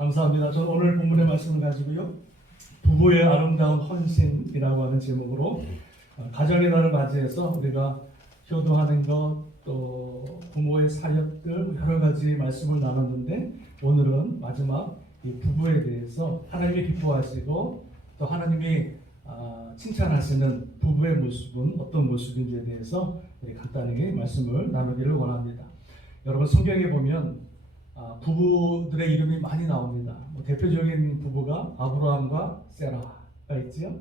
감사합니다. 저는 오늘 본문의 말씀을 가지고요. 부부의 아름다운 헌신이라고 하는 제목으로 가정의 날을 맞이해서 우리가 효도하는 것, 또 부모의 사역들 여러 가지 말씀을 나눴는데 오늘은 마지막 이 부부에 대해서 하나님이 기뻐하시고 또 하나님이 칭찬하시는 부부의 모습은 어떤 모습인지에 대해서 우리 간단히 말씀을 나누기를 원합니다. 여러분 성경에 보면 부부들의 이름이 많이 나옵니다. 대표적인 부부가 아브라함과 세라가 있지요.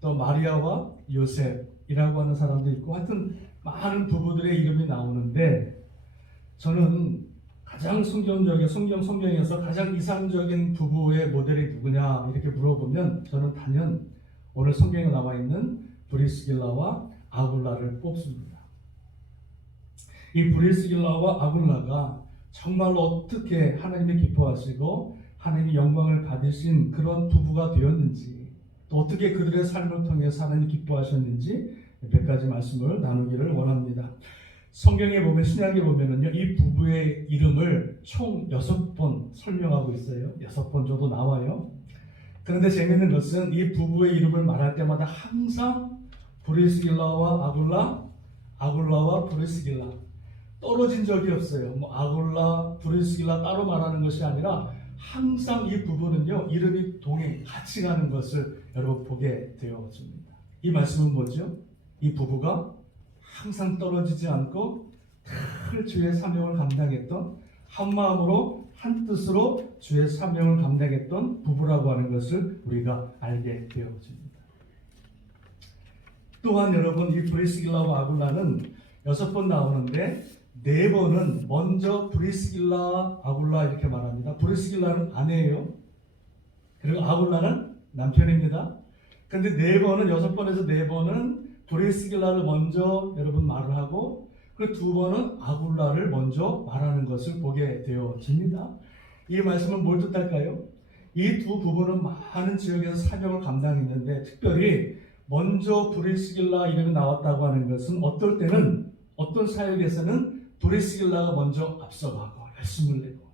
또 마리아와 요셉이라고 하는 사람도 있고 하여튼 많은 부부들의 이름이 나오는데 저는 가장 성경에서 가장 이상적인 부부의 모델이 누구냐 이렇게 물어보면 저는 단연 오늘 성경에 나와 있는 브리스길라와 아굴라를 뽑습니다. 이 브리스길라와 아굴라가 정말로 어떻게 하나님이 기뻐하시고 하나님이 영광을 받으신 그런 부부가 되었는지 또 어떻게 그들의 삶을 통해서 하나님이 기뻐하셨는지 몇 가지 말씀을 나누기를 원합니다. 성경에 보면 신약에 보면은요 이 부부의 이름을 총 6번 설명하고 있어요. 6번 정도 나와요. 그런데 재미있는 것은 이 부부의 이름을 말할 때마다 항상 브리스길라와 아굴라와 브리스길라 떨어진 적이 없어요. 아굴라, 브리스길라 따로 말하는 것이 아니라 항상 이 부부는요 이름이 같이 가는 것을 여러분 보게 되어집니다. 이 말씀은 뭐죠? 이 부부가 항상 떨어지지 않고 늘 주의 사명을 감당했던 한 마음으로 한 뜻으로 주의 사명을 감당했던 부부라고 하는 것을 우리가 알게 되어집니다. 또한 여러분 이 브리스길라와 아굴라는 6번 나오는데 4번은 먼저 브리스길라, 아굴라 이렇게 말합니다. 브리스길라는 아내예요. 그리고 아굴라는 남편입니다. 근데 6번에서 4번은 브리스길라를 먼저 여러분 말을 하고 그 2번은 아굴라를 먼저 말하는 것을 보게 되어집니다. 이 말씀은 뭘 뜻할까요? 이 두 부부는 많은 지역에서 사명을 감당했는데 특별히 먼저 브리스길라 이름이 나왔다고 하는 것은 어떨 때는 어떤 사역에서는 브리스길라가 먼저 앞서가고 열심을 내고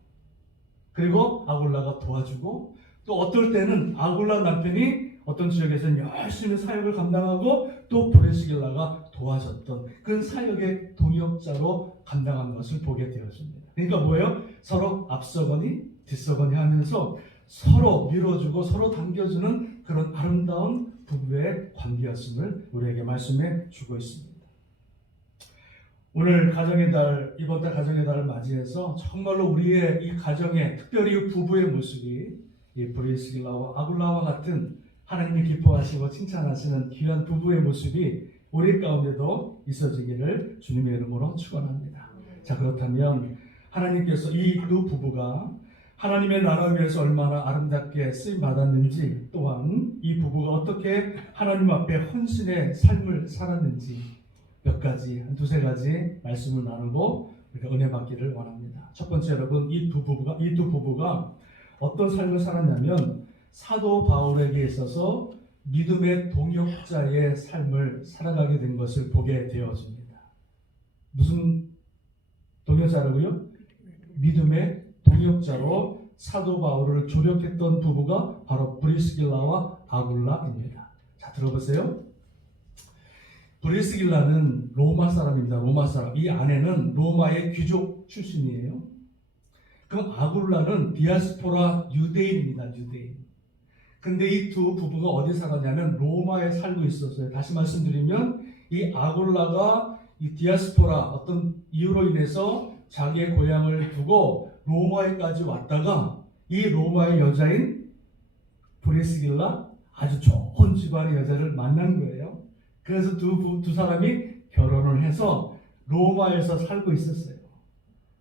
그리고 아굴라가 도와주고 또 어떨 때는 아굴라 남편이 어떤 지역에서는 열심히 사역을 감당하고 또 브리스길라가 도와줬던 그 사역의 동역자로 감당한 것을 보게 되었습니다. 그러니까 뭐예요? 서로 앞서거니 뒤서거니 하면서 서로 밀어주고 서로 당겨주는 그런 아름다운 부부의 관계였음을 우리에게 말씀해 주고 있습니다. 오늘 가정의 달, 이번 달 가정의 달을 맞이해서 정말로 우리의 이 가정의 특별히 부부의 모습이 이 브리스길라와 아굴라와 같은 하나님이 기뻐하시고 칭찬하시는 귀한 부부의 모습이 우리 가운데도 있어지기를 주님의 이름으로 축원합니다. 자, 그렇다면 하나님께서 이 두 부부가 하나님의 나라를 위해서 얼마나 아름답게 쓰임 받았는지 또한 이 부부가 어떻게 하나님 앞에 헌신의 삶을 살았는지 몇 가지, 한 두세 가지 말씀을 나누고 우리가 은혜 받기를 원합니다. 첫 번째 여러분, 이 두 부부가 어떤 삶을 살았냐면 사도 바울에게 있어서 믿음의 동역자의 삶을 살아가게 된 것을 보게 되어집니다. 무슨 동역자라고요? 믿음의 동역자로 사도 바울을 조력했던 부부가 바로 브리스길라와 아굴라입니다. 자, 들어보세요. 브리스길라는 로마 사람입니다. 로마 사람. 이 아내는 로마의 귀족 출신이에요. 그럼 아굴라는 디아스포라 유대인입니다. 유대인. 근데 이 두 부부가 어디 살았냐면 로마에 살고 있었어요. 다시 말씀드리면 이 아굴라가 이 디아스포라 어떤 이유로 인해서 자기의 고향을 두고 로마에까지 왔다가 이 로마의 여자인 브리스길라 아주 좋은 집안의 여자를 만난 거예요. 그래서 두 사람이 결혼을 해서 로마에서 살고 있었어요.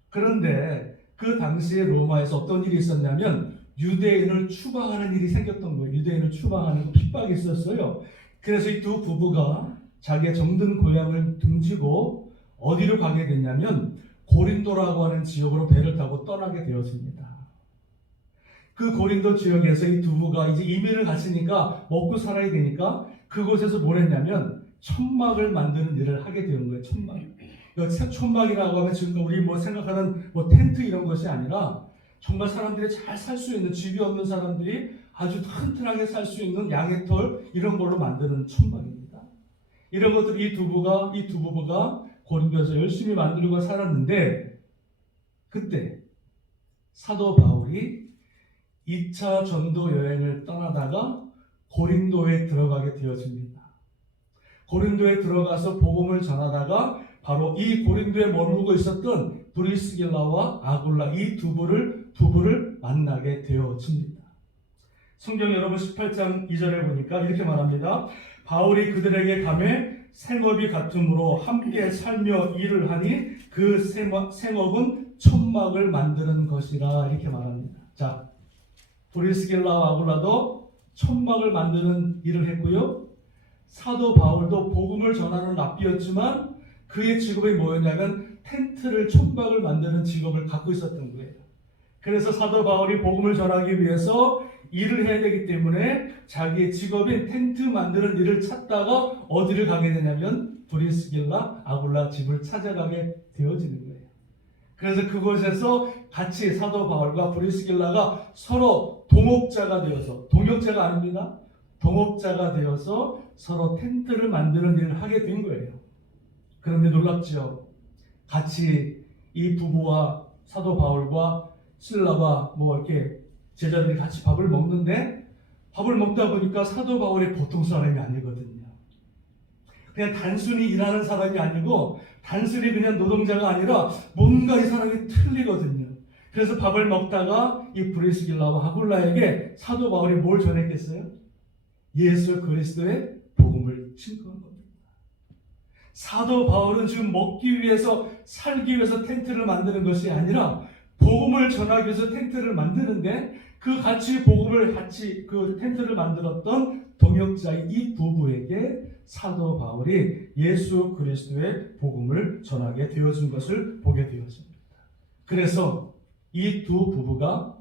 그런데 그 당시에 로마에서 어떤 일이 있었냐면 유대인을 추방하는 일이 생겼던 거예요. 유대인을 추방하는 핍박이 있었어요. 그래서 이 두 부부가 자기의 정든 고향을 등지고 어디로 가게 됐냐면 고린도라고 하는 지역으로 배를 타고 떠나게 되었습니다. 그 고린도 지역에서 이 두 부부가 이제 이민을 갔으니까 먹고 살아야 되니까 그곳에서 뭘 했냐면 천막을 만드는 일을 하게 되는 거예요. 천막이라고 하면 지금 우리 생각하는 텐트 이런 것이 아니라 정말 사람들이 잘 살 수 있는, 집이 없는 사람들이 아주 튼튼하게 살 수 있는 양의 털 이런 걸로 만드는 천막입니다. 이런 것들 이 두 부부가 고린도에서 열심히 만들고 살았는데, 그때 사도 바울이 2차 전도 여행을 떠나다가 고린도에 들어가게 되어집니다. 고린도에 들어가서 복음을 전하다가 바로 이 고린도에 머물고 있었던 브리스길라와 아굴라 이 두 부부를 만나게 되어집니다. 성경 여러분 18장 2절에 보니까 이렇게 말합니다. 바울이 그들에게 가매 생업이 같으므로 함께 살며 일을 하니 그 생업은 천막을 만드는 것이라 이렇게 말합니다. 자, 브리스길라와 아굴라도 천막을 만드는 일을 했고요. 사도 바울도 복음을 전하는 랍비였지만 그의 직업이 뭐였냐면 텐트를, 천막을 만드는 직업을 갖고 있었던 거예요. 그래서 사도 바울이 복음을 전하기 위해서 일을 해야 되기 때문에 자기의 직업인 텐트 만드는 일을 찾다가 어디를 가게 되냐면 브리스길라, 아굴라 집을 찾아가게 되어지는 거예요. 그래서 그곳에서 같이 사도 바울과 브리스길라가 서로 동업자가 되어서, 동역자가 아닙니다. 동업자가 되어서 서로 텐트를 만드는 일을 하게 된 거예요. 그런데 놀랍죠. 같이 이 부부와 사도 바울과 실라와 이렇게 제자들이 같이 밥을 먹는데, 밥을 먹다 보니까 사도 바울이 보통 사람이 아니거든요. 그냥 단순히 일하는 사람이 아니고 단순히 그냥 노동자가 아니라 뭔가 이 사람이 틀리거든요. 그래서 밥을 먹다가 이 브리스길라와 아굴라에게 사도 바울이 뭘 전했겠어요? 예수 그리스도의 복음을 증거한 겁니다. 사도 바울은 지금 먹기 위해서, 살기 위해서 텐트를 만드는 것이 아니라 복음을 전하기 위해서 텐트를 만드는데, 복음을 같이 그 텐트를 만들었던 동역자의 이 부부에게 사도 바울이 예수 그리스도의 복음을 전하게 되어준 것을 보게 되었습니다. 그래서 이 두 부부가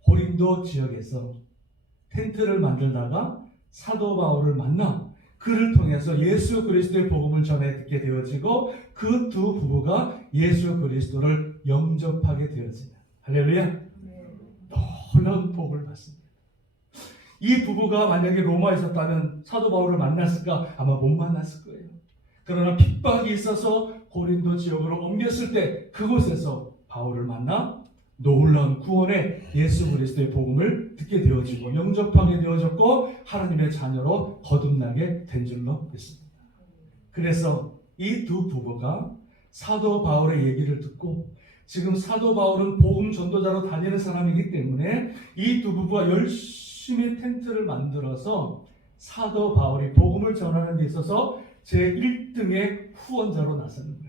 고린도 지역에서 텐트를 만들다가 사도 바울을 만나 그를 통해서 예수 그리스도의 복음을 전해 듣게 되어지고 그 두 부부가 예수 그리스도를 영접하게 되어집니다. 할렐루야. 놀라운 복을 받습니다. 이 부부가 만약에 로마에 있었다면 사도 바울을 만났을까? 아마 못 만났을 거예요. 그러나 핍박이 있어서 고린도 지역으로 옮겼을 때 그곳에서 바울을 만나 놀라운 구원의 예수 그리스도의 복음을 듣게 되어지고 영접하게 되어졌고 하나님의 자녀로 거듭나게 된 줄로 믿습니다. 그래서 이 두 부부가 사도 바울의 얘기를 듣고, 지금 사도 바울은 복음 전도자로 다니는 사람이기 때문에 이 두 부부가 열심히 텐트를 만들어서 사도 바울이 복음을 전하는 데 있어서 제1등의 후원자로 나서는 거예요.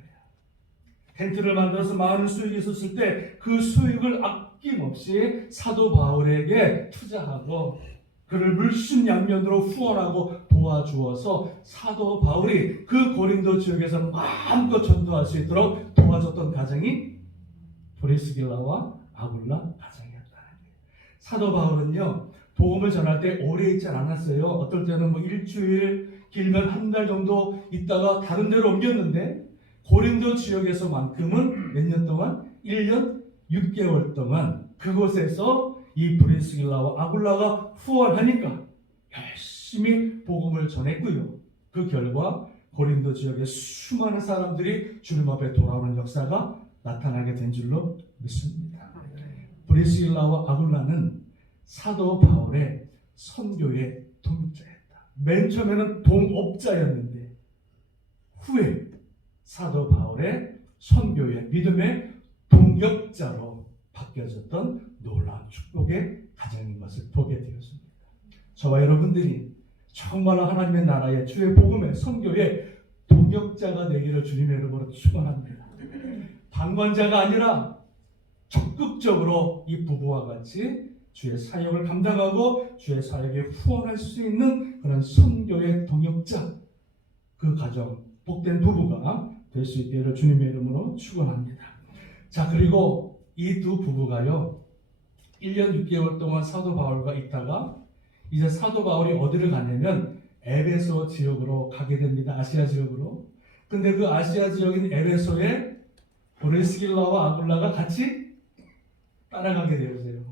텐트를 만들어서 많은 수익이 있었을 때 그 수익을 아낌없이 사도 바울에게 투자하고 그를 물심양면으로 후원하고 도와주어서 사도 바울이 그 고린도 지역에서 마음껏 전도할 수 있도록 도와줬던 가정이 브리스길라와 아굴라 가정이었다는 거예요. 사도 바울은요, 복음을 전할 때 오래 있지 않았어요. 어떨 때는 일주일, 길면 한 달 정도 있다가 다른 데로 옮겼는데, 고린도 지역에서만큼은 몇 년 동안? 1년 6개월 동안 그곳에서 이 브리스길라와 아굴라가 후원하니까 열심히 복음을 전했고요. 그 결과 고린도 지역의 수많은 사람들이 주님 앞에 돌아오는 역사가 나타나게 된 줄로 믿습니다. 브리스길라와 아굴라는 사도 바울의 선교의 동역자였다. 맨 처음에는 동업자였는데 후에 사도 바울의 선교의 믿음의 동역자로 바뀌어졌던 놀라운 축복의 가정인 것을 보게 되었습니다. 저와 여러분들이 정말 하나님의 나라의 주의 복음의 선교의 동역자가 되기를 주님의 이름으로 축원합니다. 방관자가 아니라 적극적으로 이 부부와 같이 주의 사역을 감당하고 주의 사역에 후원할 수 있는 그런 선교의 동역자, 그 가정, 복된 부부가 될 수 있기를 주님의 이름으로 축원합니다. 자, 그리고 이 두 부부가요 1년 6개월 동안 사도 바울과 있다가 이제 사도 바울이 어디를 가냐면 에베소 지역으로 가게 됩니다. 아시아 지역으로. 근데 그 아시아 지역인 에베소에 브리스길라와 아굴라가 같이 따라가게 되어져요.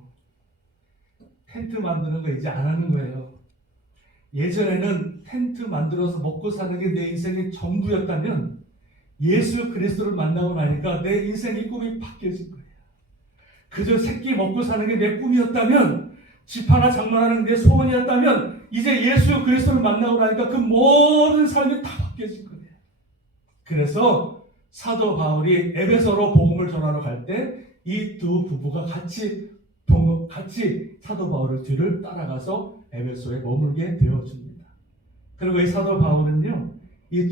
텐트 만드는 거 이제 안 하는 거예요. 예전에는 텐트 만들어서 먹고 사는 게 내 인생의 전부였다면 예수 그리스도를 만나고 나니까 내 인생의 꿈이 바뀌어진 거예요. 그저 새끼 먹고 사는 게 내 꿈이었다면, 집 하나 장만하는 게 내 소원이었다면, 이제 예수 그리스도를 만나고 나니까 그 모든 삶이 다 바뀌어진 거예요. 그래서 사도 바울이 에베소로 복음을 전하러 갈 때 이 두 부부가 같이 사도 바울의 뒤를 따라가서 에베소에 머물게 되어줍니다. 그리고 이 사도 바울은요, 이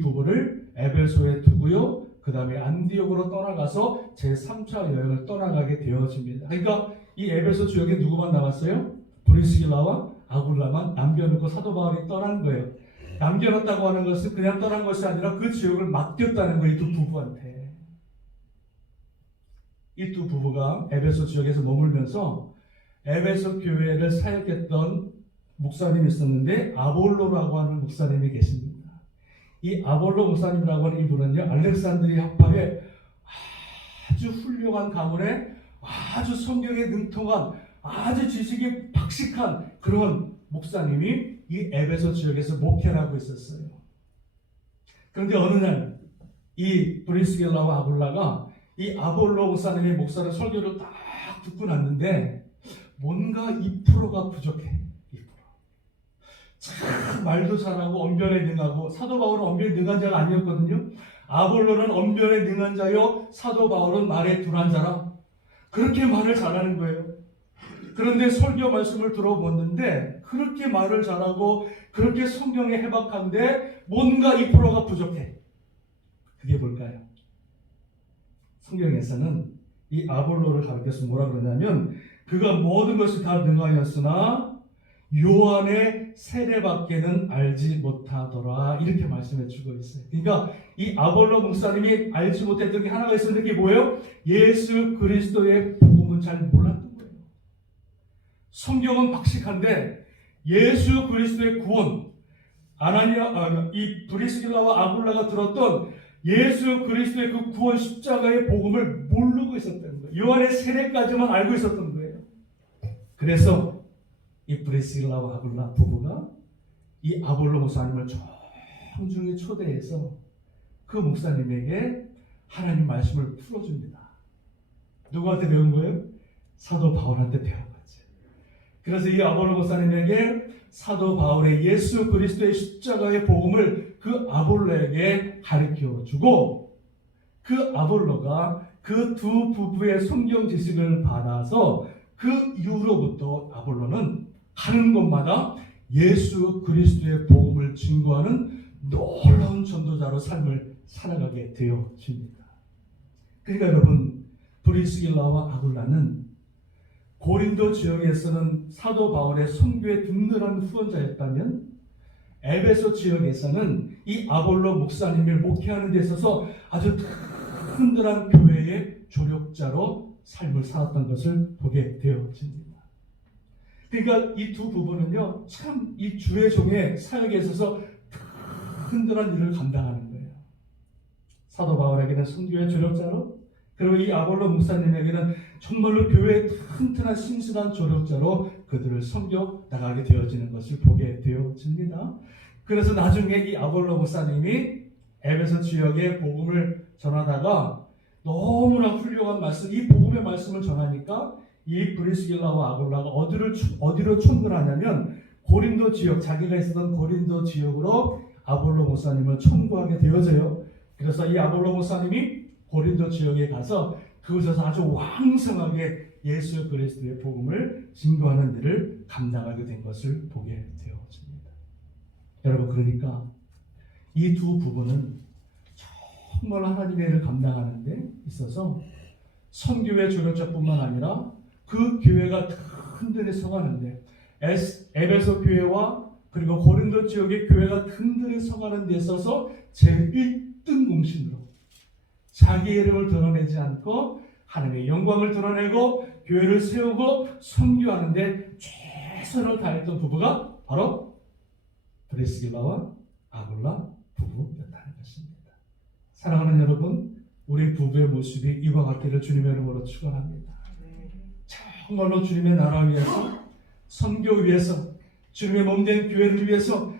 부부를 에베소에 두고요, 그 다음에 안디옥으로 떠나가서 제3차 여행을 떠나가게 되어집니다. 그러니까 이 에베소 지역에 누구만 남았어요? 브리스길라와 아굴라만 남겨놓고 사도 바울이 떠난 거예요. 남겨놓았다고 하는 것은 그냥 떠난 것이 아니라 그 지역을 맡겼다는 거예요. 이 두 부부한테. 이 두 부부가 에베소 지역에서 머물면서 에베소 교회를 사역했던 목사님이 있었는데 아볼로라고 하는 목사님이 계십니다. 이 아볼로 목사님이라고 하는 이분은요, 알렉산드리아 학파의 아주 훌륭한 가문에 아주 성경에 능통한 아주 지식이 박식한 그런 목사님이 이 에베소 지역에서 목회를 하고 있었어요. 그런데 어느 날 이 브리스길라와 아굴라가 이 아볼로 목사님의 목사를 설교를 딱 듣고 났는데 뭔가 2%가 부족해. 2%. 참 말도 잘하고 언변에 능하고, 사도 바울은 언변에 능한 자가 아니었거든요. 아볼로는 언변에 능한 자요, 사도 바울은 말에 둔한 자라. 그렇게 말을 잘하는 거예요. 그런데 설교 말씀을 들어보는데 그렇게 말을 잘하고 그렇게 성경에 해박한데 뭔가 2%가 부족해. 그게 뭘까요? 성경에서는 이 아볼로를 가르쳐서 뭐라 그러냐면, 그가 모든 것이 다 능하였으나 요한의 세례밖에는 알지 못하더라, 이렇게 말씀해 주고 있어요. 그러니까 이 아볼로 목사님이 알지 못했던 게 하나가 있었는데 그게 뭐예요? 예수 그리스도의 복음은 잘 몰랐던 거예요. 성경은 박식한데 예수 그리스도의 구원, 이 브리스길라와 아굴라가 들었던 예수 그리스도의 그 구원 십자가의 복음을 모르고 있었다는 거예요. 요한의 세례까지만 알고 있었던 거예요. 그래서 이 브리스길라와 아굴라 부부가 이 아볼로 목사님을 정중히 초대해서 그 목사님에게 하나님 말씀을 풀어줍니다. 누구한테 배운 거예요? 사도 바울한테 배운 거죠. 그래서 이 아볼로 목사님에게 사도 바울의 예수 그리스도의 십자가의 복음을 그 아볼로에게 가르쳐주고, 그 아볼로가 그 두 부부의 성경 지식을 받아서 그 이후로부터 아볼로는 가는 곳마다 예수 그리스도의 복음을 증거하는 놀라운 전도자로 삶을 살아가게 되어집니다. 그러니까 여러분, 브리스길라와 아굴라는 고린도 지역에서는 사도 바울의 선교의 든든한 후원자였다면, 에베소 지역에서는 이 아볼로 목사님을 목회하는 데 있어서 아주 든든한 교회의 조력자로 삶을 살았던 것을 보게 되어집니다. 그러니까 이 두 부부는요, 참 이 주의 종의 사역에 있어서 든든한 일을 감당하는 거예요. 사도 바울에게는 선교의 조력자로, 그리고 이 아볼로 목사님에게는 정말로 교회의 튼튼한 신실한 조력자로 그들을 섬겨 나가게 되어지는 것을 보게 되어집니다. 그래서 나중에 이 아볼로 목사님이 에베소 지역에 복음을 전하다가 너무나 훌륭한 말씀, 이 복음의 말씀을 전하니까 이 브리스길라와 아굴라가 어디로 청구하냐면 고린도 지역, 자기가 있었던 고린도 지역으로 아볼로 목사님을 청구하게 되어져요. 그래서 이 아볼로 목사님이 고린도 지역에 가서 그곳에서 아주 왕성하게 예수 그리스도의 복음을 증거하는 일을 감당하게 된 것을 보게 되어집니다. 여러분, 그러니까 이 두 부부는 정말 하나님의 일을 감당하는 데 있어서 선교의 조력자뿐만 아니라 그 교회가 든든히 서가는데, 에베소 교회와 그리고 고린도 지역의 교회가 든든히 서가는 데 있어서 제1등 공신으로 자기의 이름을 드러내지 않고 하나님의 영광을 드러내고 교회를 세우고 선교하는 데 최선을 다했던 부부가 바로 브리스길라와 아굴라 부부였다는 것입니다. 사랑하는 여러분, 우리 부부의 모습이 이와 같기를 주님의 이름으로 축원합니다. 정말로 주님의 나라 위해서, 선교 위해서, 주님의 몸된 교회를 위해서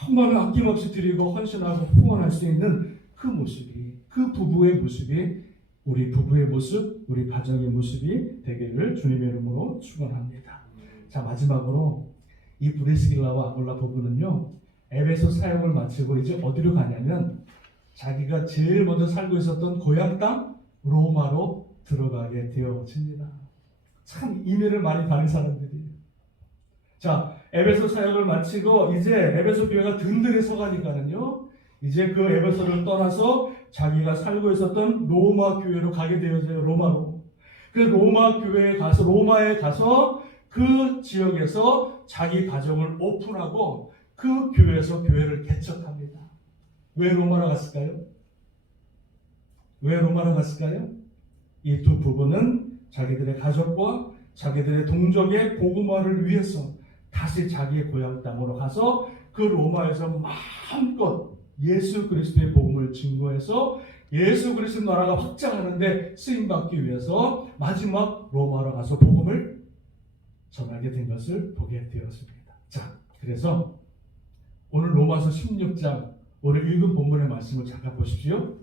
정말로 아낌없이 드리고 헌신하고 후원할 수 있는 그 모습이, 그 부부의 모습이 우리 부부의 모습, 우리 가정의 모습이 되기를 주님의 이름으로 축원합니다. 자, 마지막으로 이 브리스길라와 아굴라 부부는요, 에베소 사역을 마치고 이제 어디로 가냐면 자기가 제일 먼저 살고 있었던 고향 땅 로마로 들어가게 되어집니다. 참 이면을 많이 다른 사람들이에요. 자, 에베소 사역을 마치고 이제 에베소 교회가 든든히 서가니까는요, 이제 그 에베소를 떠나서 자기가 살고 있었던 로마 교회로 가게 되어져요. 로마로. 그래서 로마에 가서 그 지역에서 자기 가정을 오픈하고 그 교회에서 교회를 개척합니다. 왜 로마로 갔을까요? 왜 로마로 갔을까요? 이 두 부부는 자기들의 가족과 자기들의 동족의 복음화를 위해서 다시 자기의 고향 땅으로 가서 그 로마에서 마음껏 예수 그리스도의 복음을 증거해서 예수 그리스도 나라가 확장하는데 쓰임받기 위해서 마지막 로마로 가서 복음을 전하게 된 것을 보게 되었습니다. 자, 그래서 오늘 로마서 16장 오늘 읽은 본문의 말씀을 잠깐 보십시오.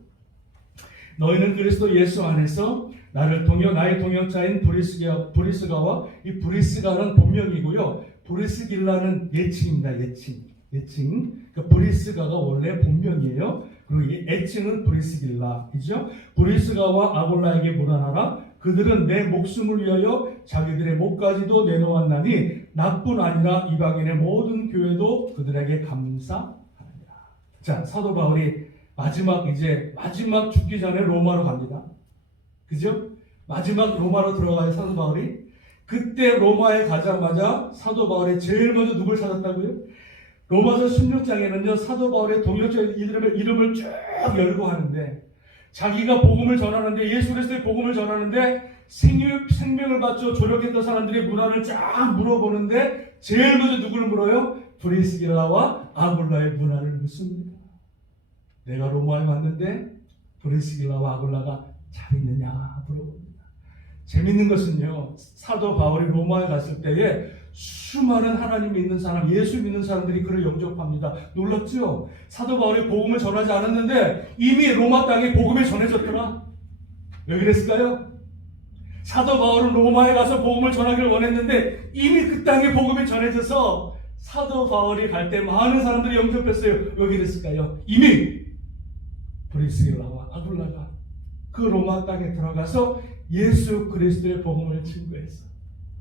너희는 그리스도 예수 안에서 나의 동역자인 브리스가와, 이 브리스가는 본명이고요, 브리스길라는 예칭입니다. 예칭. 그러니까 브리스가가 원래 본명이에요. 그리고 이 애칭은 브리스길라이죠. 브리스가와 아굴라에게 문안하라. 그들은 내 목숨을 위하여 자기들의 목까지도 내놓았나니 나뿐 아니라 이방인의 모든 교회도 그들에게 감사하리라. 자, 사도 바울이 마지막 죽기 전에 로마로 갑니다. 그죠? 마지막 로마로 들어가요, 사도 바울이. 그때 로마에 가자마자 사도 바울이 제일 먼저 누굴 찾았다고요? 로마서 16장에는요, 사도 바울의 동역자의 이름을 쭉 열고 하는데, 자기가 복음을 전하는데, 예수 그리스도의 복음을 전하는데 생명을 바쳐 조력했던 사람들의 문화를 쫙 물어보는데 제일 먼저 누구를 물어요? 브리스길라와 아굴라의 문화를 묻습니다. 내가 로마에 왔는데 브리스길라와 아굴라가 잘 있느냐 물어봅니다. 재밌는 것은요, 사도 바울이 로마에 갔을 때에 수많은 하나님 믿는 사람, 예수 믿는 사람들이 그를 영접합니다. 놀랍죠? 사도 바울이 복음을 전하지 않았는데 이미 로마 땅에 복음이 전해졌더라. 왜 그랬을까요? 사도 바울은 로마에 가서 복음을 전하기를 원했는데 이미 그 땅에 복음이 전해져서 사도 바울이 갈 때 많은 사람들이 영접했어요. 왜 그랬을까요? 이미 브리스길라와 아굴라가 그 로마 땅에 들어가서 예수 그리스도의 복음을 증거해서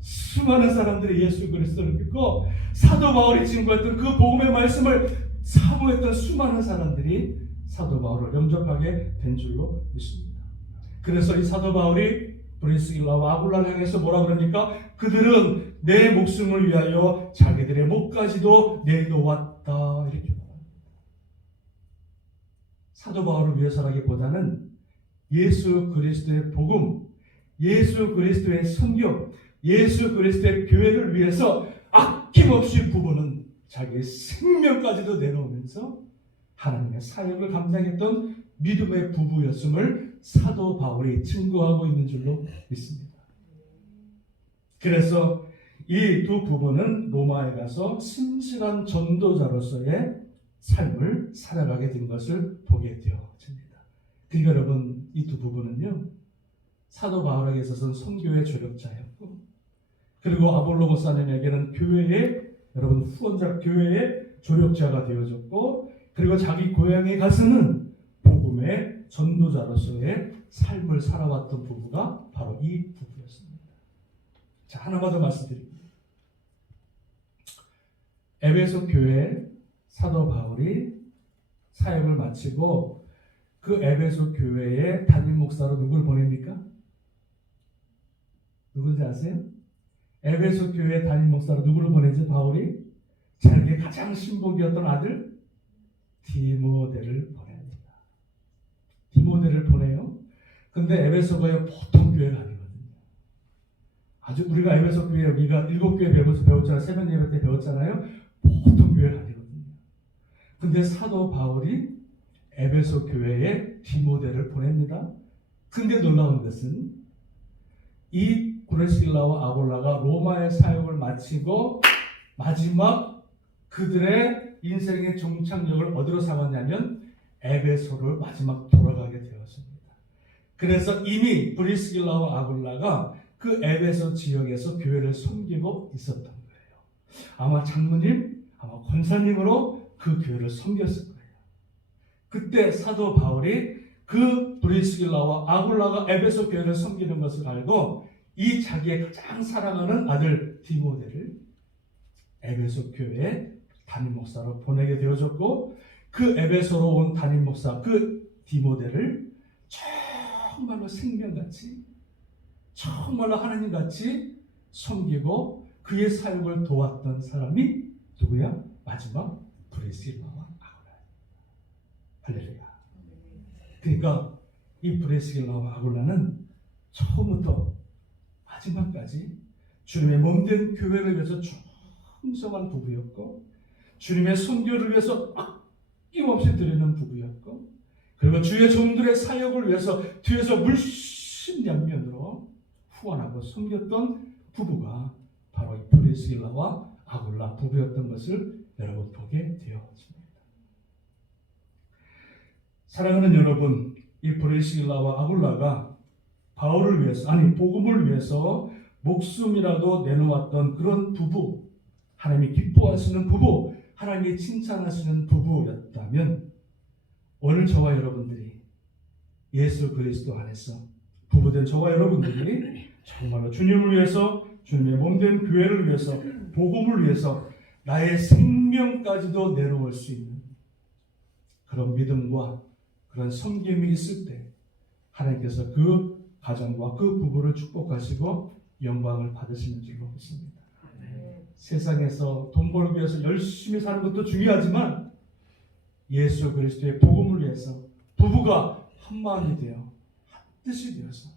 수많은 사람들이 예수 그리스도를 믿고 사도 바울이 증거했던 그 복음의 말씀을 사모했던 수많은 사람들이 사도 바울을 영접하게 된 줄로 믿습니다. 그래서 이 사도 바울이 브리스길라와 아굴라를 향해서 뭐라 그러니까 그들은 내 목숨을 위하여 자기들의 목까지도 내놓았다 이렇게 말합니다. 사도 바울을 위해서라기보다는 예수 그리스도의 복음, 예수 그리스도의 선교, 예수 그리스도의 교회를 위해서 아낌없이 부부는 자기의 생명까지도 내놓으면서 하나님의 사역을 감당했던 믿음의 부부였음을 사도 바울이 증거하고 있는 줄로 믿습니다. 그래서 이 두 부부는 로마에 가서 신실한 전도자로서의 삶을 살아가게 된 것을 보게 되어집니다. 그러니까 여러분, 이 두 부부는요, 사도 바울에게 있어서는 선교의 조력자였고, 그리고 아볼로 목사님에게는 교회의 교회의 조력자가 되어졌고, 그리고 자기 고향에 가서는 복음의 전도자로서의 삶을 살아왔던 부부가 바로 이 부부였습니다. 자, 하나만 더 말씀드립니다. 에베소 교회 사도 바울이 사역을 마치고 그 에베소 교회의 담임 목사로 누굴 보냅니까? 누군지 아세요? 에베소 교회 담임 목사로 누구를 보내지? 바울이 자기의 가장 신복이었던 아들 디모데를 보냅니다. 디모데를 보내요. 근데 에베소가 보통 교회가 아니거든요. 아주 우리가 에베소 교회 우리가 7교회 배웠잖아요. 새벽 예배 때 배웠잖아요. 보통 교회가 아니거든요. 근데 사도 바울이 에베소 교회의 디모데를 보냅니다. 근데 놀라운 것은 이 브리스길라와 아굴라가 로마의 사역을 마치고 마지막 그들의 인생의 종착역을 어디로 삼았냐면 에베소를 마지막 돌아가게 되었습니다. 그래서 이미 브리스길라와 아굴라가 그 에베소 지역에서 교회를 섬기고 있었던 거예요. 아마 장로님, 아마 권사님으로 그 교회를 섬겼을 거예요. 그때 사도 바울이 그 브리스길라와 아굴라가 에베소 교회를 섬기는 것을 알고 이 자기의 가장 사랑하는 아들 디모데를 에베소 교회에 담임 목사로 보내게 되어졌고, 그 에베소로 온 담임 목사 그 디모데를 정말로 생명같이, 정말로 하나님같이 섬기고 그의 사역을 도왔던 사람이 누구야? 마지막 브리스길라와 아굴라. 할렐루야. 그러니까 이 브리스길라와 아굴라는 처음부터 마지막까지 주님의 몸된 교회를 위해서 충성한 부부였고, 주님의 선교를 위해서 아낌없이 드리는 부부였고, 그리고 주의 종들의 사역을 위해서 뒤에서 물심양면으로 후원하고 섬겼던 부부가 바로 이 브리스길라와 아굴라 부부였던 것을 여러분 보게 되었습니다. 사랑하는 여러분, 이 브리스길라와 아굴라가 바울을 위해서, 아니 복음을 위해서 목숨이라도 내놓았던 그런 부부, 하나님이 기뻐하시는 부부, 하나님이 칭찬하시는 부부였다면 오늘 저와 여러분들이 예수 그리스도 안에서 부부된 저와 여러분들이 정말로 주님을 위해서, 주님의 몸된 교회를 위해서, 복음을 위해서 나의 생명까지도 내놓을 수 있는 그런 믿음과 그런 섬김이 있을 때 하나님께서 그 가정과 그 부부를 축복하시고 영광을 받으시는 줄로 믿습니다. 세상에서 돈 벌기 위해서 열심히 사는 것도 중요하지만 예수 그리스도의 복음을 위해서 부부가 한마음이 되어 한뜻이 되어서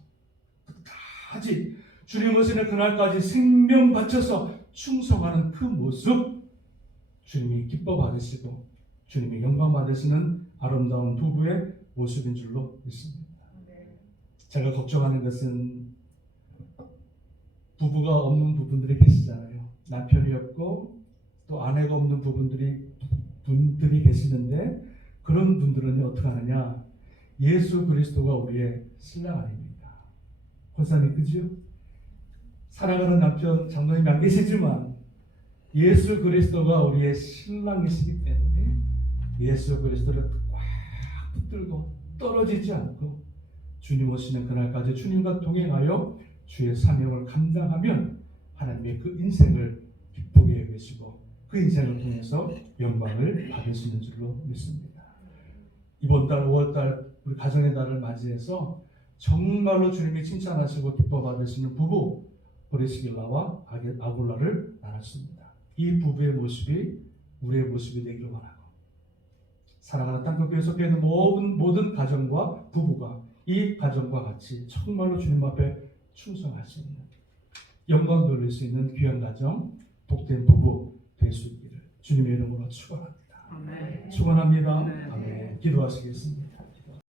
끝까지 주님 오시는 그날까지 생명 바쳐서 충성하는 그 모습, 주님이 기뻐 받으시고 주님이 영광 받으시는 아름다운 부부의 모습인 줄로 믿습니다. 제가 걱정하는 것은 부부가 없는 부분들이 계시잖아요. 남편이 없고 또 아내가 없는 분들이 계시는데, 그런 분들은 어떻게 하느냐? 예수 그리스도가 우리의 신랑 아닙니까? 권사님, 그죠? 사랑하는 남편 장로님이 안 계시지만 예수 그리스도가 우리의 신랑이시기 때문에 예수 그리스도를 꽉 붙들고 떨어지지 않고 주님 오시는 그날까지 주님과 동행하여 주의 사명을 감당하면 하나님의 그 인생을 기쁘게 여기시고 그 인생을 통해서 영광을 받으시는 줄로 믿습니다. 이번 달 5월달 우리 가정의 달을 맞이해서 정말로 주님이 칭찬하시고 기뻐 받으시는 부부 브리스길라와 아굴라를 나눴습니다. 이 부부의 모습이 우리의 모습이 되기를 원하고, 사랑하는 땅끝교회 속에 있는 모든 가정과 부부가 이 가정과 같이 정말로 주님 앞에 충성할 수 있는, 영광 돌릴 수 있는 귀한 가정, 복된 부부 될 수 있기를 주님의 이름으로 축원합니다. 축원합니다. 아멘. 기도하시겠습니다.